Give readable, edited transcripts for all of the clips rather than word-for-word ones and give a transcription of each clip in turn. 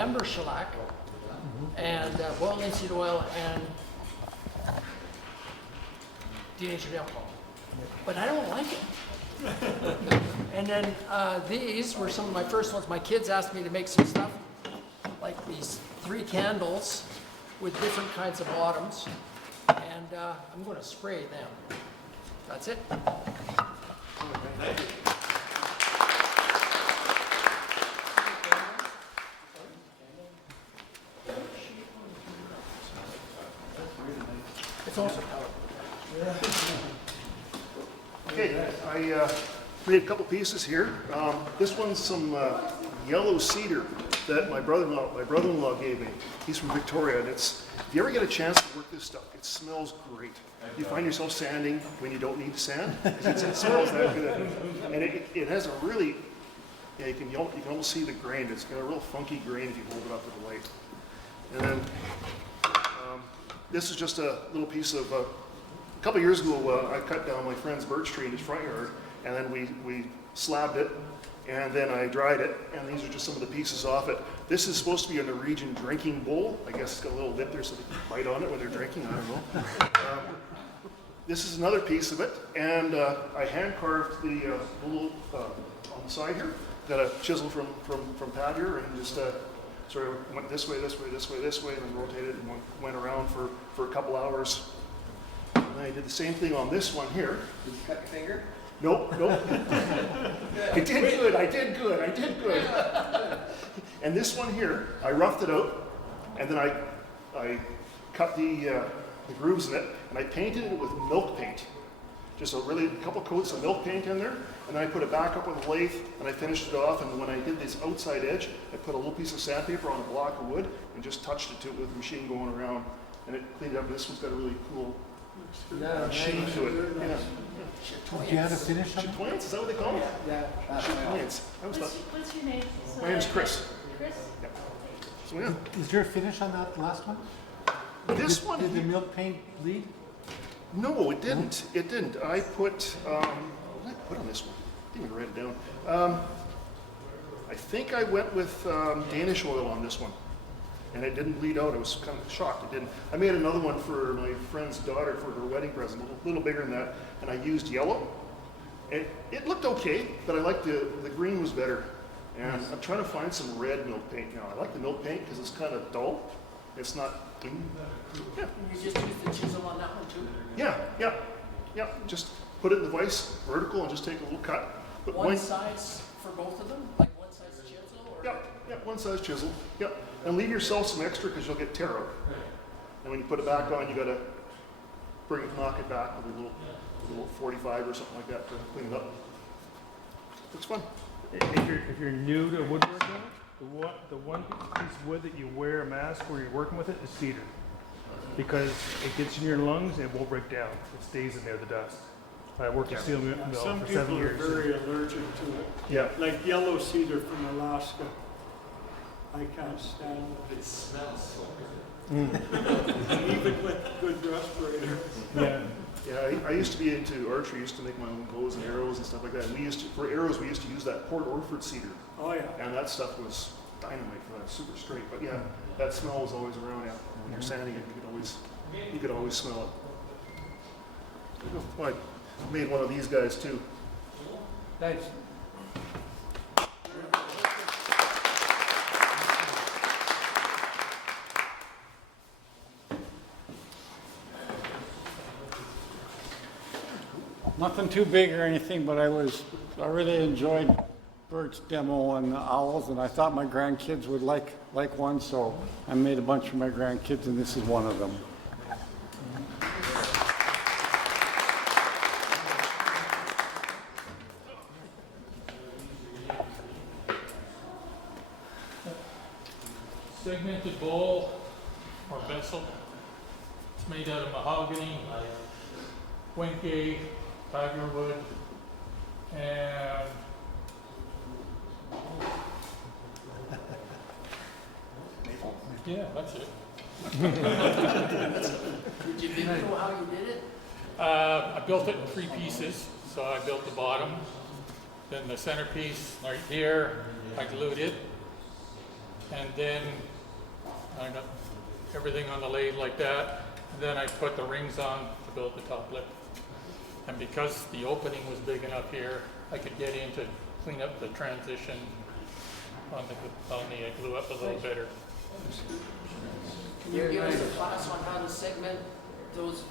amber shellac and boiled linseed oil and denatured alcohol. But I don't like it. And then these were some of my first ones. My kids asked me to make some stuff, like these 3 candles with different kinds of bottoms. And I'm going to spray them. That's it. Thank you. It's also colorful. Okay, I made a couple pieces here. This one's some yellow cedar that my brother-in-law gave me. He's from Victoria, and it's, if you ever get a chance to work this stuff, it smells great. You find yourself sanding when you don't need to sand. It smells that good. And it has a really, yeah, you can almost see the grain. It's got a real funky grain if you hold it up to the light. And then this is just a little piece of, a couple years ago, I cut down my friend's birch tree in his front yard, and then we slabbed it, and then I dried it, and these are just some of the pieces off it. This is supposed to be a Norwegian drinking bowl. I guess it's got a little lip there so they can bite on it when they're drinking, I don't know. This is another piece of it, and I hand carved the little, on the side here, got a chisel from Pat here, and just sort of went this way, this way, this way, this way, and then rotated and went around for a couple hours. And I did the same thing on this one here. Did you cut your finger? Nope. I did good. And this one here, I roughed it out, and then I cut the grooves in it, and I painted it with milk paint. Just a couple coats of milk paint in there, and then I put it back up with a lathe, and I finished it off, and when I did this outside edge, I put a little piece of sandpaper on a block of wood, and just touched it to it with the machine going around, and it cleaned it up. This one's got a really cool sheen to it. Yeah. Do you have to finish them? Chitoyance, is that what they call it? Yeah. Chitoyance. What's your name? My name's Chris. Chris? Yeah. So yeah. Is there a finish on that last one? This one. Did the milk paint bleed? No, it didn't. It didn't. I put, what did I put on this one? I didn't even write it down. I think I went with Danish oil on this one. And it didn't bleed out. I was kind of shocked it didn't. I made another one for my friend's daughter for her wedding present, a little bigger than that, and I used yellow. It looked okay, but I liked the green was better. And I'm trying to find some red milk paint now. I like the milk paint because it's kind of dull. It's not, yeah. You just use the chisel on that one too? Yeah. Just put it in the vise, vertical, and just take a little cut. But One size for both of them? Like one size chisel? Or? Yep, one size chisel. Yep. And leave yourself some extra because you'll get tear out. And when you put it back on, you got to knock it back with a little 45 or something like that to clean it up. Looks fun. If you're new to woodworking, the one piece of wood that you wear a mask where you're working with it is cedar, because it gets in your lungs and it won't break down. It stays in there, the dust. I worked at steel mill Some for people 7 years. are very allergic to it. Yeah. Like yellow cedar from Alaska. I can't stand it. It smells so good. Even with good respirator. Yeah. Yeah, I used to be into archery. I used to make my own bows and arrows and stuff like that. And for arrows, we used to use that Port Orford cedar. Oh yeah. And that stuff was dynamite for that, super straight. But yeah, that smell was always around. Yeah, when you're sanding it, you could always smell it. Oh, I made one of these guys too. Thanks. Nothing too big or anything, but I really enjoyed Bert's demo on the owls, and I thought my grandkids would like one, so I made a bunch for my grandkids, and this is one of them. Segmented bowl or vessel. It's made out of mahogany, Wenke, tiger wood, and yeah, that's it. Did you know how you did it? I built it in 3 pieces. So I built the bottom, then the centerpiece right here, I glued it, and then I got everything on the lathe like that. And then I put the rings on to build the top lip. And because the opening was big enough here, I could get in to clean up the transition on the glue up a little better. Can you give us a class on how to segment those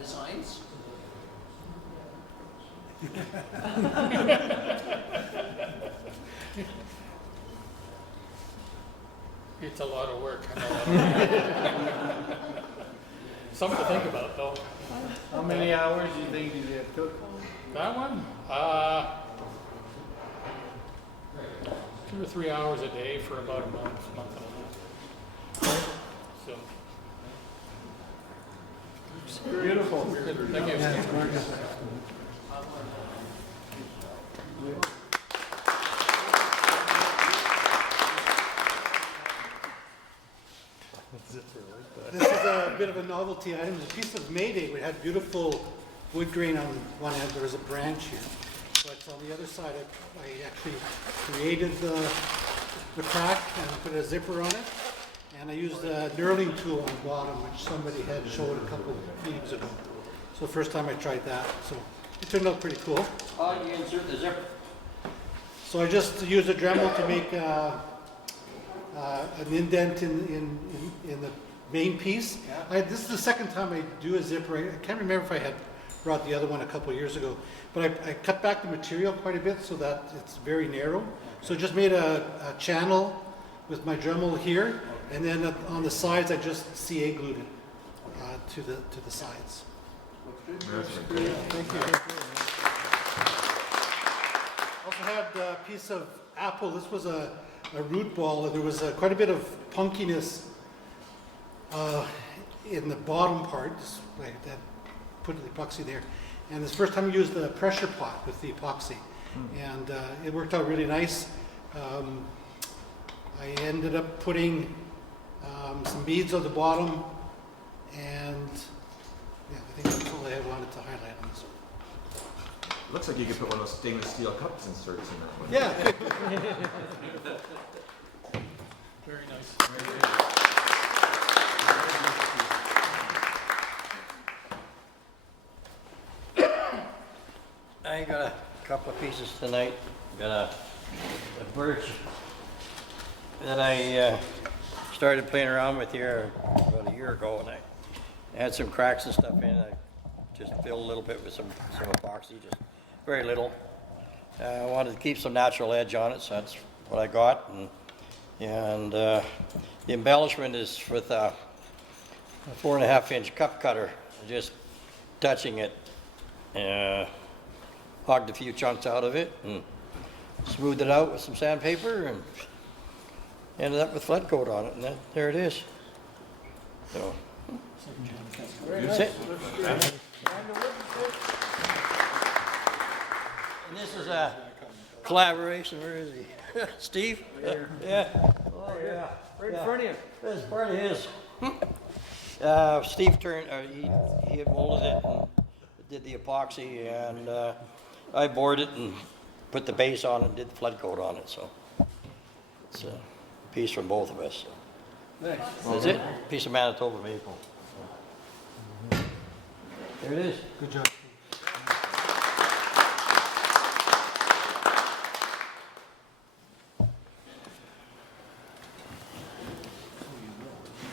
designs? It's a lot of work. I know. Something to think about, though. How many hours do you think it took? That one, 2 or 3 hours a day for about a month and a half. So, Beautiful. good. Thank you. This is a bit of a novelty item. It's a piece of Mayday. We had beautiful wood grain on one end. There was a branch here. But on the other side, I actually created the crack and put a zipper on it. And I used a knurling tool on the bottom, which somebody had showed a couple of meetings ago. So the first time I tried that. So it turned out pretty cool. How do you insert the zipper? So I just used a Dremel to make an indent in the main piece. This is the second time I do a zipper. I can't remember if I had brought the other one a couple of years ago, but I cut back the material quite a bit so that it's very narrow. So just made a channel with my Dremel here, and then on the sides I just CA glued it to the sides. Thank you. Also had a piece of apple. This was a root ball, and there was quite a bit of punkiness in the bottom part. Like that, put the epoxy there, and this first time I used the pressure pot with the epoxy, and it worked out really nice. I ended up putting some beads on the bottom, and yeah, I think that's all I wanted to highlight on this one. Looks like you could put one of those stainless steel cups inserts in that one. Yeah. Very nice. I got a couple of pieces tonight. Got a birch that I started playing around with here about a year ago, and I had some cracks and stuff in it. I just filled a little bit with some epoxy, just very little. I wanted to keep some natural edge on it, so that's what I got. And the embellishment is with a 4.5-inch cup cutter, just touching it. Hogged a few chunks out of it and smoothed it out with some sandpaper and ended up with flood coat on it, and there it is. So, that's it. And this is a collaboration. Where is he? Steve? Yeah. Oh, yeah. Right in front of you. That's part of his. Steve turned, he had molded it and did the epoxy, and I bored it and put the base on and did the flood coat on it. So it's a piece from both of us. So. Nice. That's it. Piece of Manitoba maple. There it is. Good job.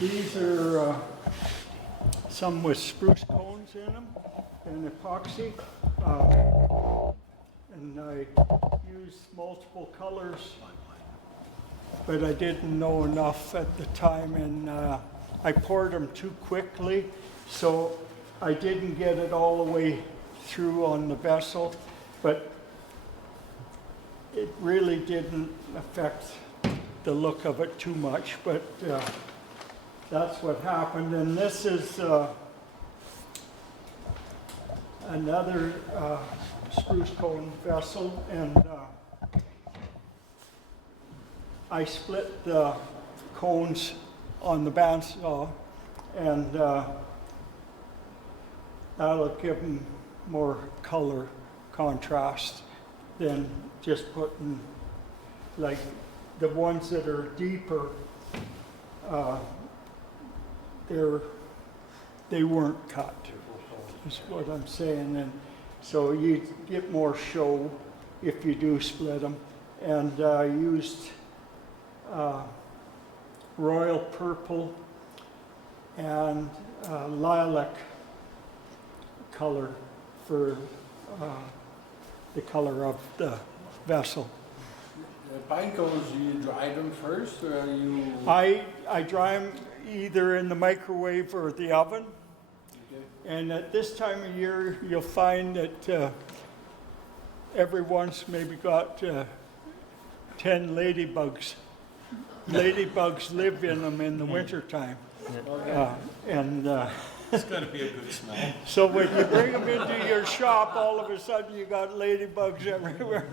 These are some with spruce cones in them and epoxy. And I used multiple colors, but I didn't know enough at the time, and I poured them too quickly, so I didn't get it all the way through on the vessel, but it really didn't affect the look of it too much, but that's what happened. And this is another spruce cone vessel, and I split the cones on the bandsaw, and that'll give them more color contrast than just putting, like the ones that are deeper they weren't cut, is what I'm saying. And so you get more show if you do split them. And I used royal purple and lilac color for the color of the vessel. The pine cones, do you dry them first, or you? I dry them either in the microwave or the oven. And at this time of year, you'll find that everyone's maybe got 10 ladybugs. Ladybugs live in them in the wintertime. It's gonna be a good smell. So when you bring them into your shop, all of a sudden you got ladybugs everywhere.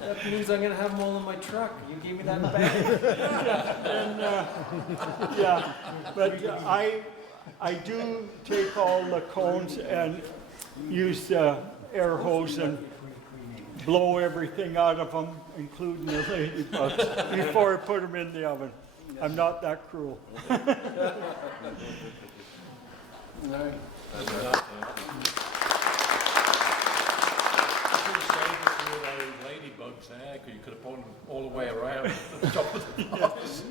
That means I'm gonna have them all in my truck. You gave me that bag. And, yeah, but I do take all the cones and use the air hose and blow everything out of them, including the ladybugs, before I put them in the oven. I'm not that cruel. Ladybugs there, because you could have put them all the way around the top of the box.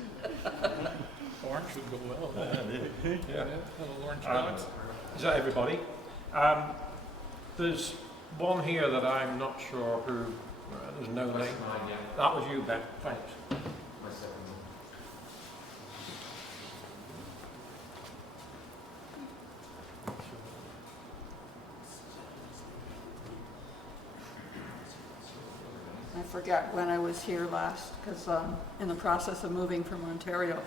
Orange would go well. Yeah, little orange dots. Is that everybody? There's one here that I'm not sure who, there's no name. That was you, Ben, thanks. I forget when I was here last, because in the process of moving from Ontario.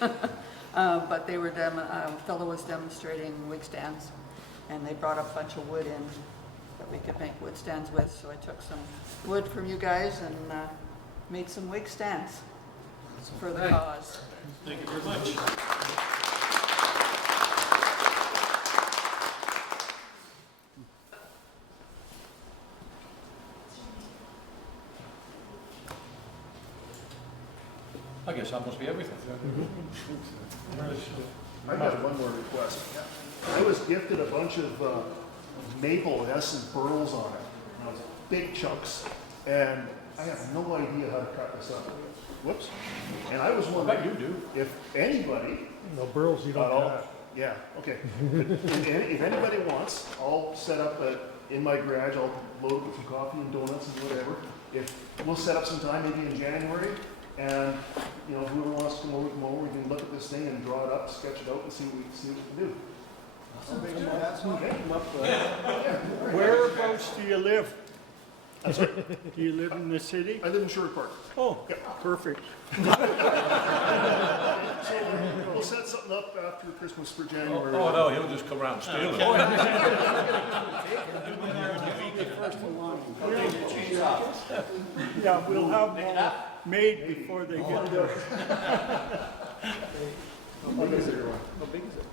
But they were a fellow was demonstrating wig stands, and they brought a bunch of wood in that we could make wood stands with. So I took some wood from you guys and made some wig stands for the cause. Thank you very much. I guess that must be everything. I got one more request. I was gifted a bunch of maple that has some burls on it. Now, it's big chunks, and I have no idea how to cut this up. Whoops. And I was wondering if anybody. No burls you don't cut. Yeah, okay. If anybody wants, I'll set up in my garage, I'll load it with some coffee and donuts and whatever. We'll set up some time maybe in January. And, you know, whoever wants to come over, we can look at this thing and draw it up, sketch it out, and see what we can do. Whereabouts do you live? Do you live in the city? I live in Sherwood Park. Oh, yeah, perfect. So we'll set something up after Christmas for January. Oh, no, he'll just come around and steal it. Yeah, we'll have them made before they get there. How big is it? How big is it?